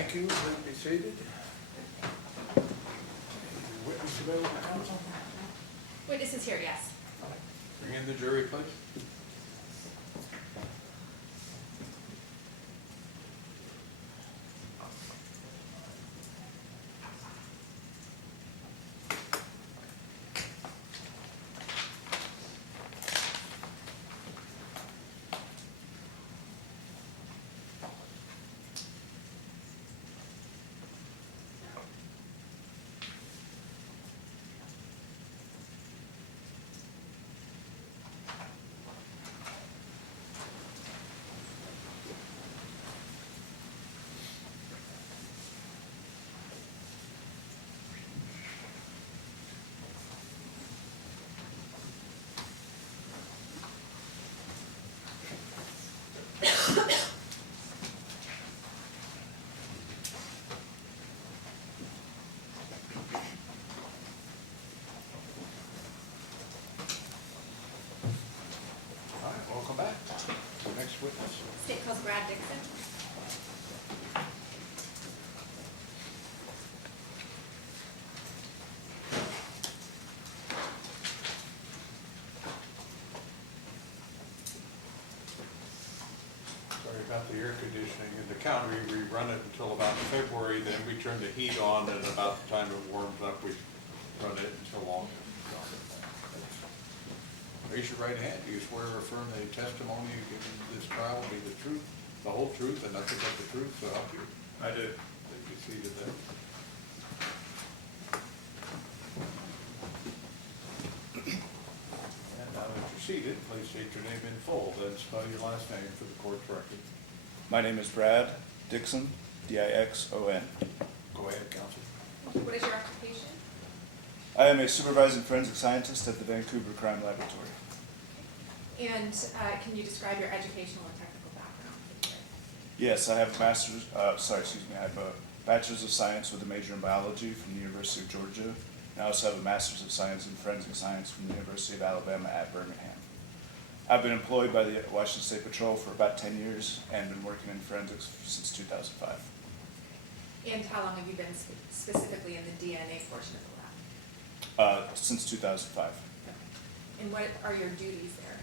Thank you. Please be seated. Witness available, counsel? Witness is here, yes. Bring in the jury, please. All right, welcome back. Next witness. State calls Brad Dixon. Sorry about the air conditioning in the county. We run it until about February, then we turn the heat on, and about the time it warms up, we run it until August. Raise your right hand. Do you swear or affirm the testimony you give in this trial will be the truth, the whole truth, and nothing but the truth, so help you? I do. Please be seated there. And now that you're seated, please state your name in full, then spell your last name for the court's record. My name is Brad Dixon, D-I-X-O-N. Go ahead, counsel. What is your occupation? I am a supervising forensic scientist at the Vancouver Crime Laboratory. And can you describe your educational and technical background? Yes, I have a I have a bachelor's of science with a major in biology from the University of Georgia. And I also have a master's of science in forensic science from the University of Alabama at Birmingham. I've been employed by the Washington State Patrol for about 10 years and been working in forensics since 2005. And how long have you been specifically in the DNA portion of the lab? Since 2005. Okay. And what are your duties there?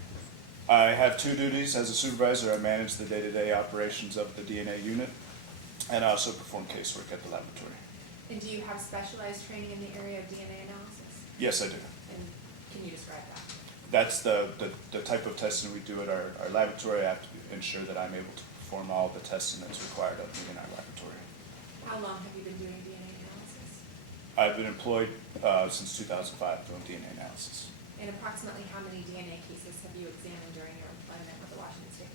I have two duties. As a supervisor, I manage the day-to-day operations of the DNA unit, and I also perform casework at the laboratory. And do you have specialized training in the area of DNA analysis? Yes, I do. And can you describe that? That's the type of testing we do at our laboratory. I have to ensure that I'm able to perform all the testing that's required of me in our laboratory. How long have you been doing DNA analysis? I've been employed since 2005 doing DNA analysis. And approximately how many DNA cases have you examined during your employment with the Washington State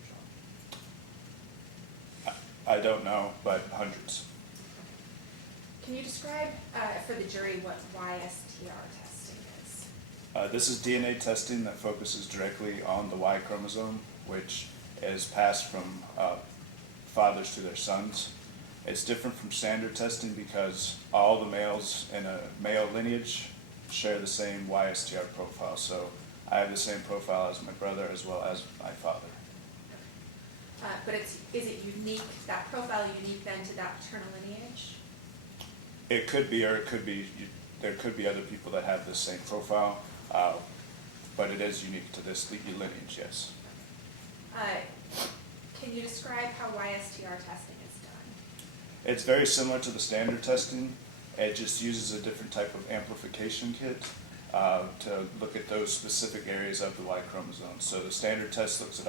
Patrol? I don't know, but hundreds. Can you describe for the jury what YSTR testing is? This is DNA testing that focuses directly on the Y chromosome, which is passed from fathers to their sons. It's different from standard testing because all the males in a male lineage share the same YSTR profile. So I have the same profile as my brother as well as my father. But is it unique, that profile unique then to that paternal lineage? It could be, or it could be, there could be other people that have the same profile, but it is unique to this lineage, yes. Can you describe how YSTR testing is done? It's very similar to the standard testing. It just uses a different type of amplification kit to look at those specific areas of the Y chromosome. So the standard test looks at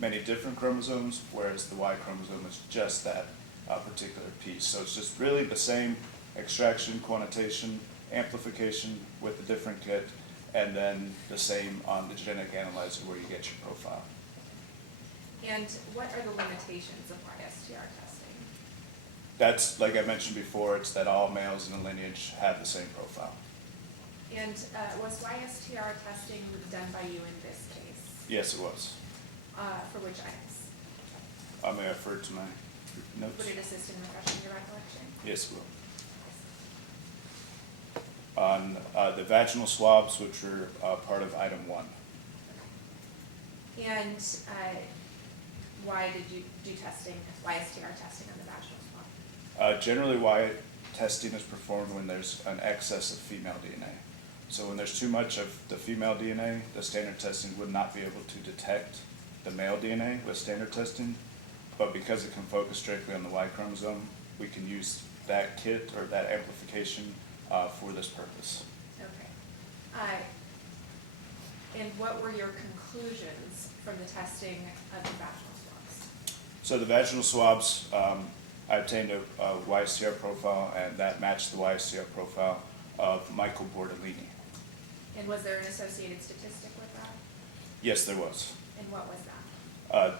many different chromosomes, whereas the Y chromosome is just that particular piece. So it's just really the same extraction, quantitation, amplification with a different kit, and then the same on the genetic analyzer where you get your profile. And what are the limitations of YSTR testing? That's, like I mentioned before, it's that all males in the lineage have the same profile. And was YSTR testing done by you in this case? Yes, it was. For which items? I may refer to my notes. Would it assist in refreshing your recollection? Yes, it will. On the vaginal swabs, which were part of item 1. And why did you do testing, YSTR testing on the vaginal swab? Generally, Y testing is performed when there's an excess of female DNA. So when there's too much of the female DNA, the standard testing would not be able to detect the male DNA with standard testing. But because it can focus strictly on the Y chromosome, we can use that kit or that amplification for this purpose. Okay. And what were your conclusions from the testing of the vaginal swabs? So the vaginal swabs, I obtained a YSCR profile, and that matched the YSCR profile of Michael Bortolini. And was there an associated statistic with that? Yes, there was. And what was that?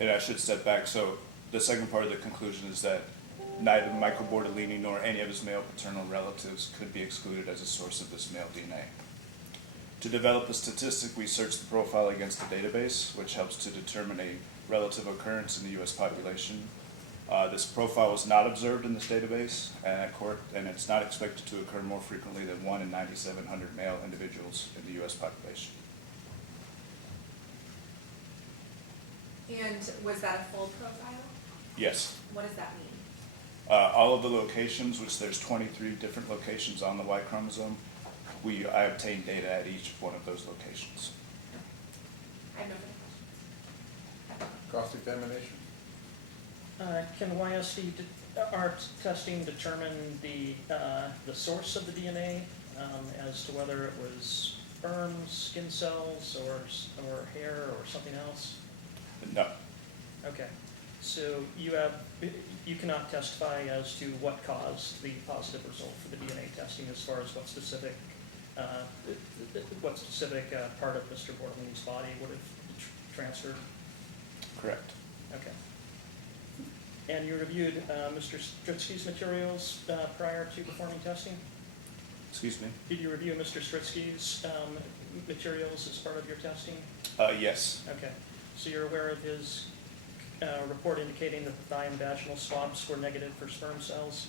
And I should step back. So the second part of the conclusion is that neither Michael Bortolini nor any of his male paternal relatives could be excluded as a source of this male DNA. To develop a statistic, we searched the profile against a database, which helps to determine a relative occurrence in the U.S. population. This profile was not observed in this database and it's not expected to occur more frequently than 1 in 9,700 male individuals in the U.S. population. And was that a full profile? Yes. What does that mean? All of the locations, which there's 23 different locations on the Y chromosome, I obtained data at each one of those locations. I have no further questions. Cross-examination? Can YSD our testing determine the source of the DNA as to whether it was sperm, skin cells, or hair, or something else? No. Okay, so you cannot testify as to what caused the positive result for the DNA testing, as far as what specific part of Mr. Bortolini's body would have transferred? Correct. Okay. And you reviewed Mr. Stritsky's materials prior to performing testing? Excuse me? Did you review Mr. Stritsky's materials as part of your testing? Yes. Okay. So you're aware of his report indicating that the thigh and vaginal swabs were negative for sperm cells?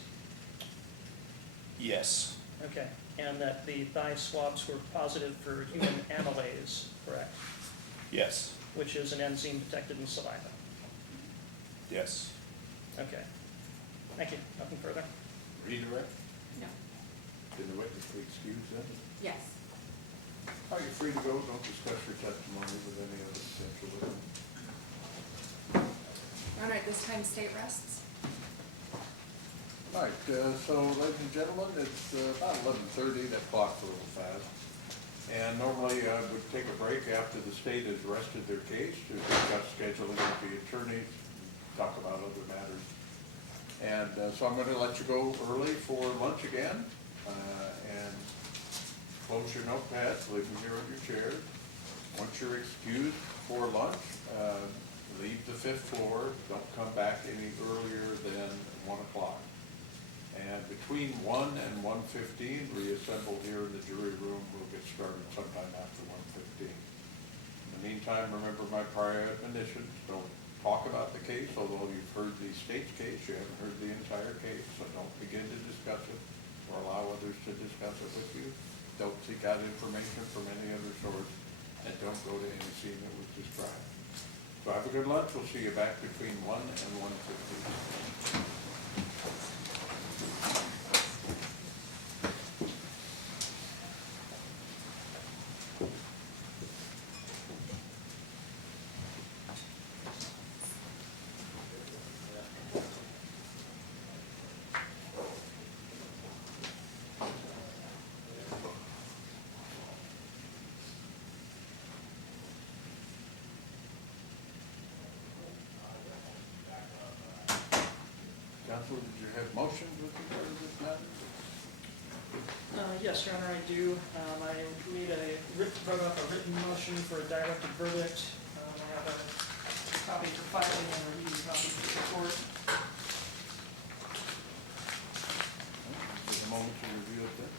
Yes. Okay. And that the thigh swabs were positive for human amylase, correct? Yes. Which is an enzyme detected in saliva. Yes. Okay. Thank you. Nothing further? Redirect? No. Did the witness be excused then? Yes. Are you free to go? Don't discuss your testimony with any other potential witness. All right, this time state rests. All right, so ladies and gentlemen, it's about 11:30, that clock's a little fast. And normally I would take a break after the state has rested their case to discuss scheduling with the attorneys, talk about other matters. And so I'm going to let you go early for lunch again, and close your notepads, leave them here on your chair. Once you're excused for lunch, leave the 5th floor, don't come back any earlier than 1 o'clock. And between 1 and 1:15, reassemble here in the jury room. We'll get started sometime after 1:15. In the meantime, remember my prior admonitions. Don't talk about the case, although you've heard the state's case. You haven't heard the entire case, so don't begin to discuss it or allow others to discuss it with you. Don't seek out information from any other source, and don't go to any scene that was described. So have a good lunch. We'll see you back between 1 and 1:15. Counsel, did you have motions with regard to this matter? Yes, Your Honor, I do. I wrote up a written motion for a directed verdict. I have a copy for filing and a reading copy for the court. Take a moment to review it then.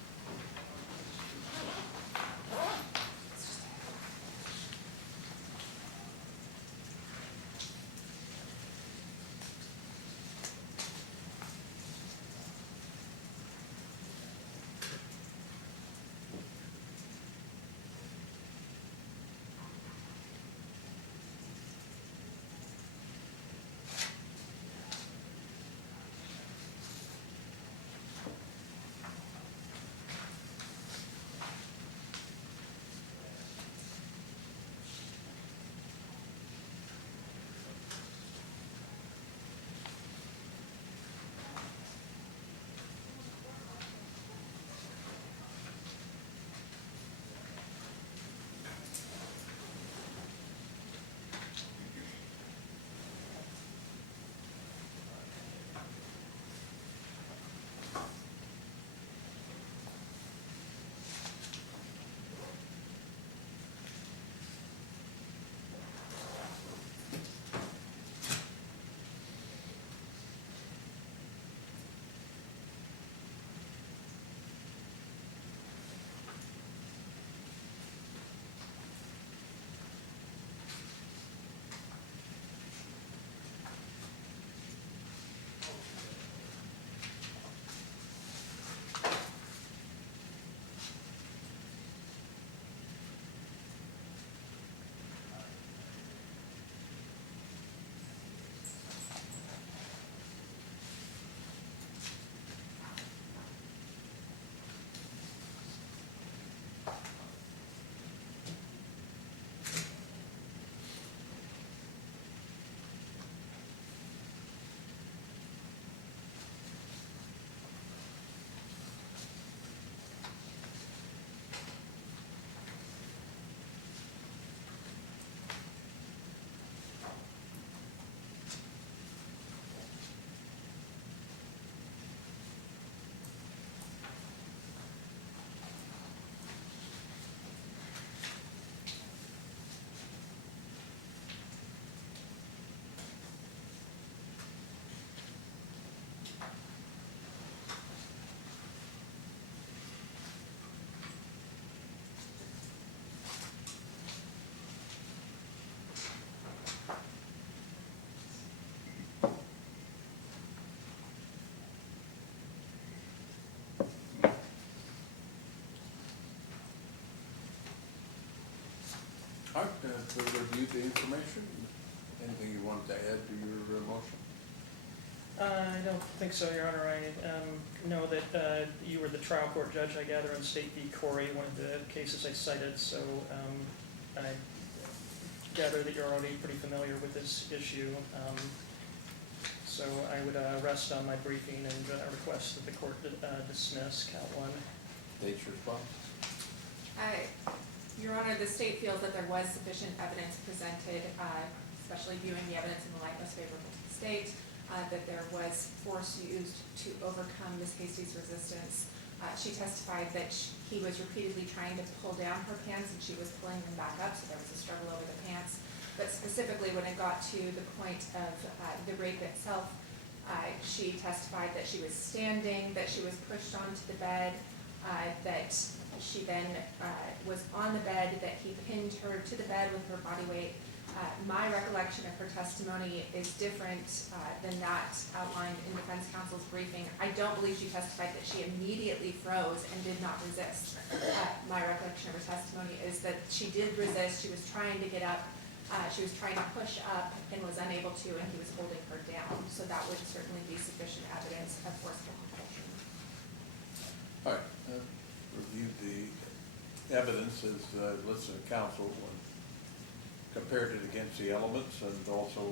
All right, so review the information. Anything you want to add to your motion? I don't think so, Your Honor. I know that you were the trial court judge, I gather, in State v. Corey, one of the cases I cited, so I gather that you're already pretty familiar with this issue. So I would rest on my briefing and request that the court dismiss count one. State's response? Your Honor, the state feels that there was sufficient evidence presented, especially viewing the evidence in the light most favorable to the state, that there was force used to overcome Ms. Hasty's resistance. She testified that he was repeatedly trying to pull down her pants and she was pulling them back up, so there was a struggle over the pants. But specifically when it got to the point of the rape itself, she testified that she was standing, that she was pushed onto the bed, that she then was on the bed, that he pinned her to the bed with her body weight. My recollection of her testimony is different than that outlined in defense counsel's briefing. I don't believe she testified that she immediately froze and did not resist. My recollection of her testimony is that she did resist, she was trying to get up, she was trying to push up and was unable to, and he was holding her down. So that would certainly be sufficient evidence of forcible compulsion. All right, reviewed the evidence as listed in counsel and compared it against the elements and also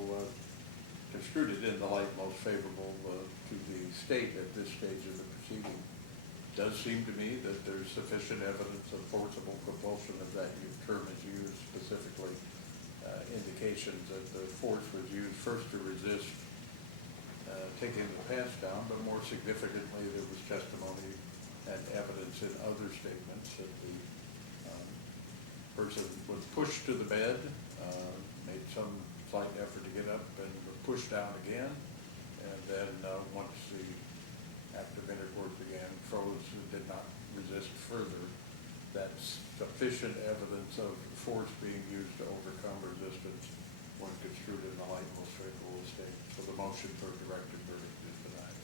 construed it in the light most favorable to the state at this stage of the proceeding. It does seem to me that there's sufficient evidence of forcible compulsion, if that term is used specifically, indications that the force was used first to resist taking the pants down, but more significantly there was testimony and evidence in other statements that the person was pushed to the bed, made some slight effort to get up and pushed down again, and then once the active intercourse began, froze and did not resist further. That's sufficient evidence of force being used to overcome resistance when construed in the light most favorable to the state. So the motion for directed verdict is denied.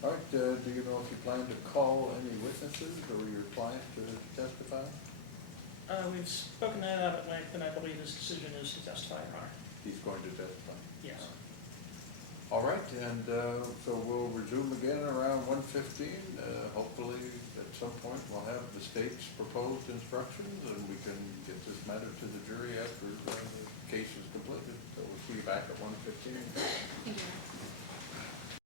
All right, do you know if you plan to call any witnesses or your client to testify? We've spoken that out at length, and I believe his decision is to testify, Your Honor. He's going to testify? Yes. All right, and so we'll resume again around 1:15. Hopefully at some point we'll have the state's proposed instructions and we can get this matter to the jury after the case is completed. So we'll see you back at 1:15. Thank you.